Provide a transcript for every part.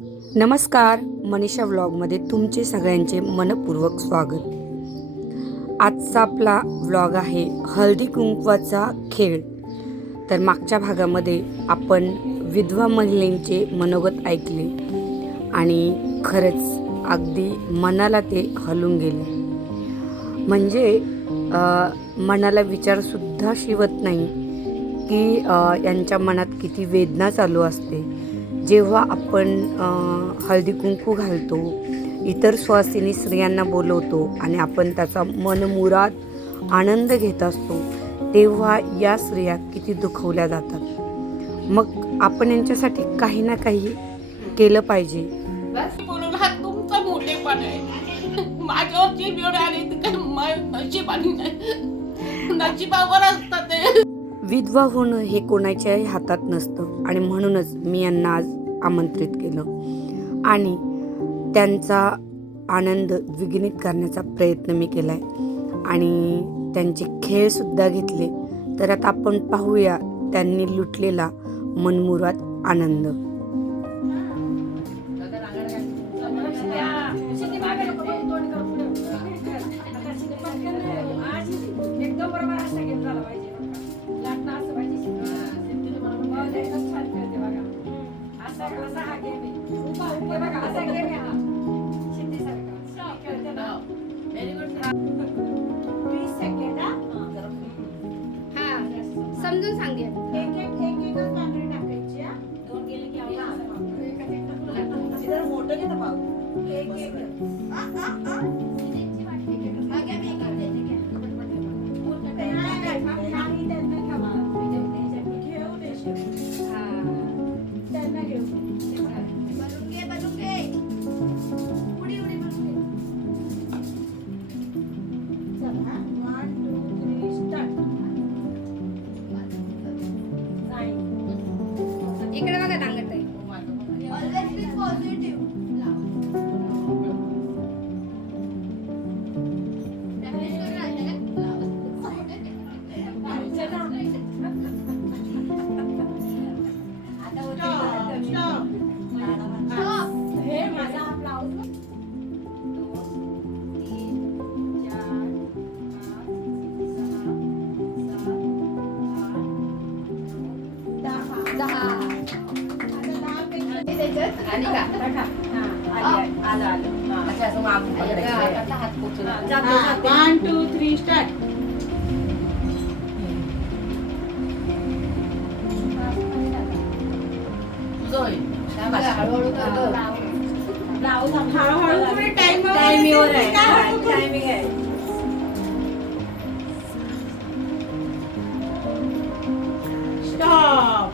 नमस्कार, मनीषा व्लॉगमध्ये तुमचे सगळ्यांचे मनपूर्वक स्वागत. आजचा आपला व्लॉग आहे हळदी कुंकवाचा खेळ. तर मागच्या भागामध्ये आपण विधवा महिलांचे मनोगत ऐकले आणि खरंच अगदी मनाला ते हलून गेले. म्हणजे मनाला विचारसुद्धा शिवत नाही की यांच्या मनात किती वेदना चालू असते जेव्हा आपण हळदी कुंकू घालतो, इतर सुवासिनी स्त्रियांना बोलवतो आणि आपण त्याचा मनमुराद आनंद घेत असतो, तेव्हा या स्त्रिया किती दुखवल्या जातात. मग आपण यांच्यासाठी काही ना काही केलं पाहिजे. बोलून हा तुमचा मोठेपण आहे. माझ्यावरची वेळ आली तर नशिबाने नाही, नशिबावर असतं ते. विधवा होणं हे कोणाच्याही हातात नसतं आणि म्हणूनच मी यांना आज आमंत्रित केलं आणि त्यांचा आनंद द्विगुणित करण्याचा प्रयत्न मी केला आहे आणि त्यांचे खेळसुद्धा घेतले. तर आता आपण पाहूया त्यांनी लुटलेला मनमुराद आनंद. समजून सांगे. इकडे बघा नांगरताई. One, two, three, start. हळूहळू तुम्ही टाइमिंग आहे. स्टॉप.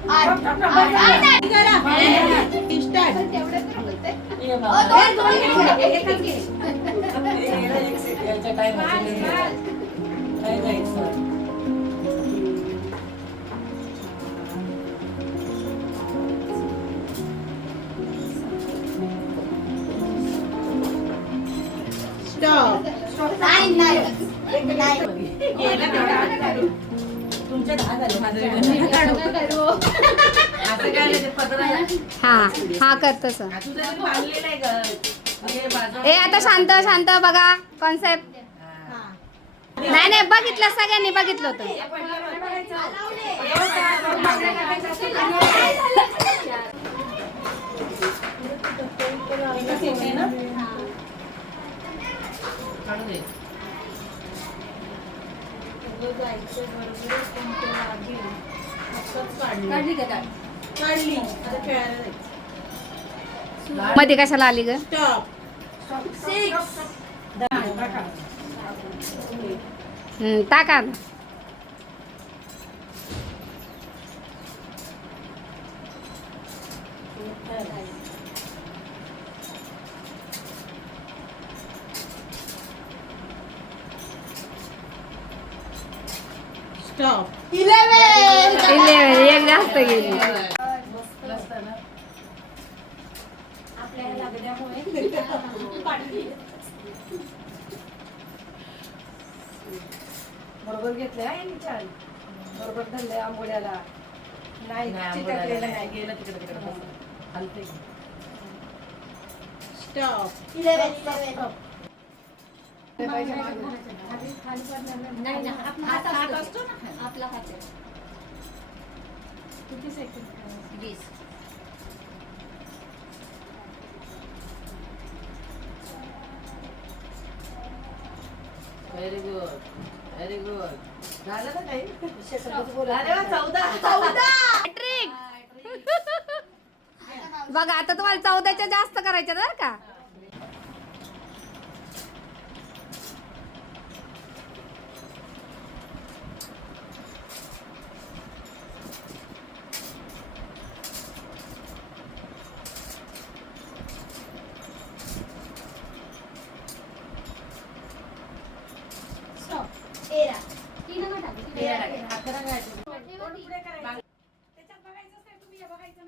हा करतस. ए आता शांत शांत बघा कॉन्सेप्ट. नाही बघितलं, सगळ्यांनी बघितलं होतं. मध्ये कशाला आली ग? टाका. स्टॉप. 11 एक जास्त गेली. बरोबर घेतलंय आणि छान बरोबर धरलंय आंबोड्याला. नाही चिटकलेलं नाही. गेलं तिकडे हलतंय. स्टॉप हात असतो ना आपला हात आहे. किती second 20. Very good very good झालं ना काही अरे वा 14 बघा आता तुम्हाला 14च्या जास्त करायच्या बरं का.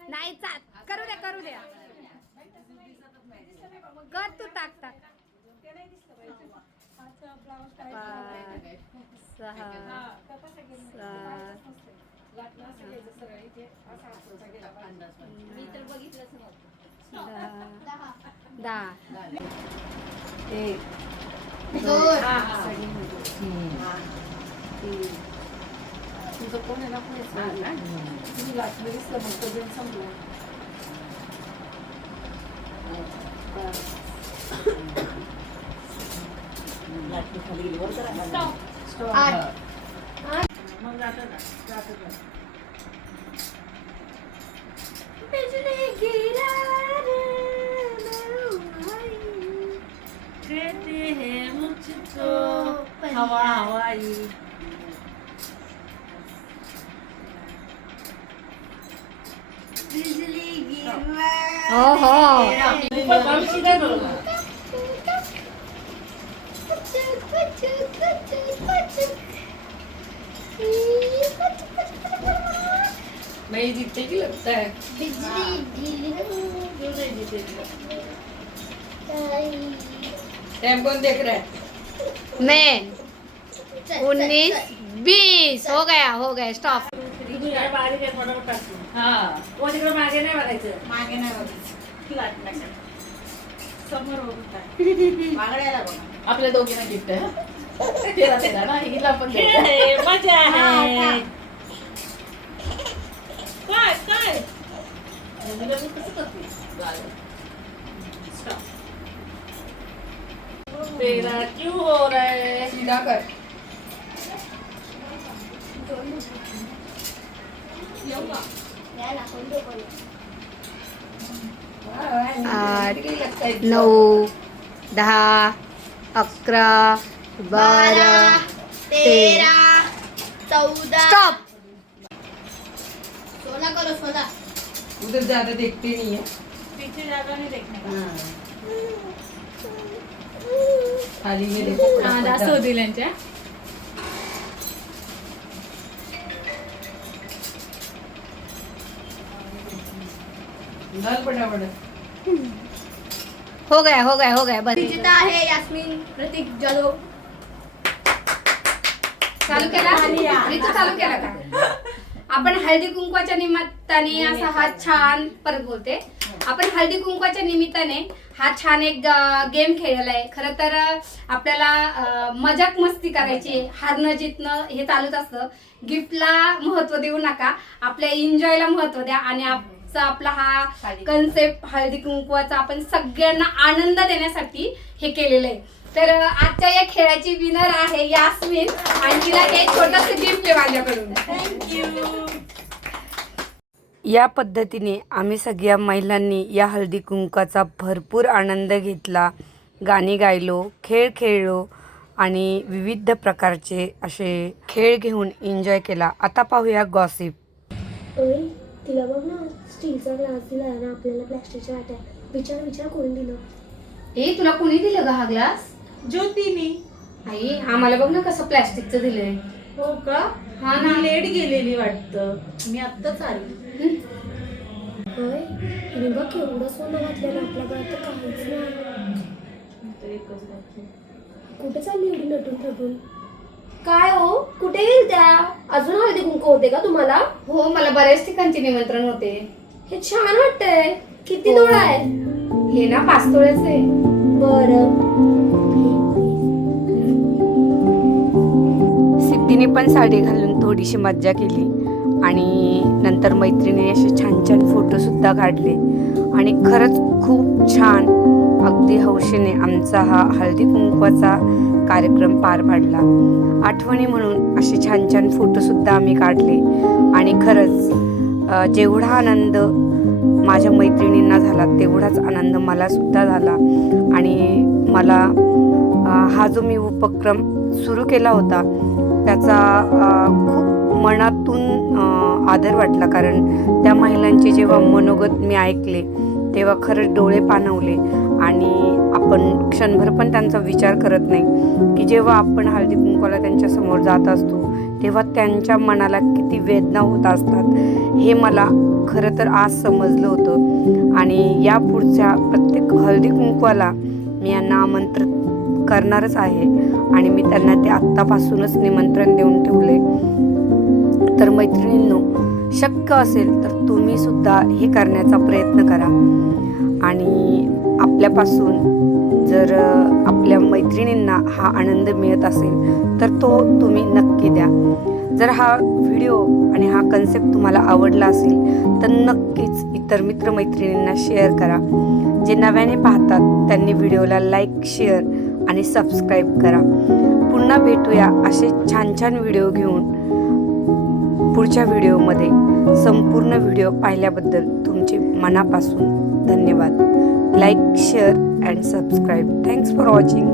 नाही करू द्या करू द्या. कर तू टाक टाक. 5 6 मी तर बघितलंच नव्हतं 10 तुझं कोण आहे ना तुम्ही लाटलं दिसलं मग तो जण संपला. मग जातं ना कहते हैं मुझको हवा हवाई. हो हो. मैं जीतने की लगता है. टाइम कौन देख रहा है? मैं 19 20 हो गया स्टॉप. तुझ्या बारीक आहे फटाफट टाकतो. हा कोण तिकडे मागे नाही बघायचं. मागे नाही बघायचं लाटण्यासाठी समोर बघून मागण्याला बघा. आपल्या दोघींना गिफ्ट आहे. तेरा तेरा ना हिला पण मजा आहे. काय काय कसं करते. स्टॉप. तेरा क्यों हो रहा है? सीधा कर. आठ 9 10 11 12 13 14 स्टॉप. 16 करो 16. उधर ज्यादा देखते नहीं है. पीछे ज्यादा नहीं देखने का. थाली में देखो. जास्त होतील यांच्या. घाल पटापट. हो गया बस. विजेता आहे यास्मिन प्रतीक जाधव. चालू केला ऋतू चालू केला का. आपण हळदी कुंकवाच्या निमित्ताने असा हा छान परत बोलते. आपण हळदी कुंकवाच्या निमित्ताने हा छान एक गेम खेळलेला आहे. खरं तर आपल्याला मजाक मस्ती करायची. हारणं जितणं हे चालूच असतं. गिफ्टला महत्व देऊ नका, आपल्या एन्जॉयला महत्व द्या. आणि आपला हा कन्सेप्ट हळदी कुंकवाचा आपण सगळ्यांना आनंद देण्यासाठी हे केलेलं आहे. तर आजच्या या खेळाची विनर आहे यास्मिन आणि तिला हे छोटंसं गिफ्ट आहे माझ्याकडून. थँक्यू. या पद्धतीने आम्ही सगळ्या महिलांनी या हळदी कुंकवाचा भरपूर आनंद घेतला. गाणी गायलो, खेळ खेळलो आणि विविध प्रकारचे असे खेळ घेऊन एन्जॉय केला. आता पाहूया गॉसिप. ओय तिला बघ ना, स्टीलचा ग्लास दिला ना आपल्याला, प्लॅस्टिकच्या वाट्या. विचार कोण दिलं. तुला कोणी दिलं ग हा ग्लास. ज्योतीनी. आई आम्हाला बघ ना कसं प्लॅस्टिकचं दिलंय. हो का. हा ना. मी लेट गेलेली वाटतं. मी आत्ताच आली. होय हिने बघ एवढं सोनं घातलेलं आपल्या गळ्यात तर काहीच नाही. कुठे चालली एवढी नटून थटून. काय हो कुठे गेल त्या. अजून हळदी कुंकू होते का तुम्हाला. हो मला बऱ्याच ठिकाणचे निमंत्रण होते. हे छान वाटतंय. किती डोळा आहे. हे ना 5 तोळ्याचे. बरं. सिद्धीने पण साडी घालून थोडीशी मज्जा केली आणि नंतर मैत्रिणीने असे छान छान फोटोसुद्धा काढले आणि खरंच खूप छान अगदी हौशीने आमचा हा हळदी कुंकवाचा कार्यक्रम पार पाडला. आठवणी म्हणून असे छान छान फोटोसुद्धा आम्ही काढले आणि खरंच जेवढा आनंद माझ्या मैत्रिणींना झाला तेवढाच आनंद मलासुद्धा झाला. आणि मला हा जो मी उपक्रम सुरू केला होता त्याचा खूप मनातून आदर वाटला, कारण त्या महिलांचे जेव्हा मनोगत मी ऐकले तेव्हा खरंच डोळे पाणवले आणि आपण क्षणभर पण त्यांचा विचार करत नाही की जेव्हा आपण हळदी कुंकवाला त्यांच्यासमोर जात असतो तेव्हा त्यांच्या मनाला किती वेदना होत असतात हे मला खरं तर आज समजलं होतं. आणि या पुढच्या प्रत्येक हळदी कुंकवाला मी यांना आमंत्रित करणारच आहे आणि मी त्यांना ते आत्तापासूनच निमंत्रण देऊन ठेवले. तर मैत्रिणींनो, शक्य असेल तर तुम्ही सुद्धा हे करण्याचा प्रयत्न करा आणि आपल्यापासून जर आपल्या मैत्रिणींना हा आनंद मिळत असेल तर तो तुम्ही नक्की द्या. जर हा व्हिडिओ आणि हा कन्सेप्ट तुम्हाला आवडला असेल तर नक्कीच इतर मित्रमैत्रिणींना शेअर करा. जे नव्याने पाहतात त्यांनी व्हिडिओला लाईक, शेअर आणि सबस्क्राईब करा. पुन्हा भेटूया असे छान छान व्हिडिओ घेऊन पुढच्या व्हिडिओमध्ये. संपूर्ण व्हिडिओ पाहिल्याबद्दल तुमचे मनापासून धन्यवाद. Like, share and subscribe. Thanks for watching.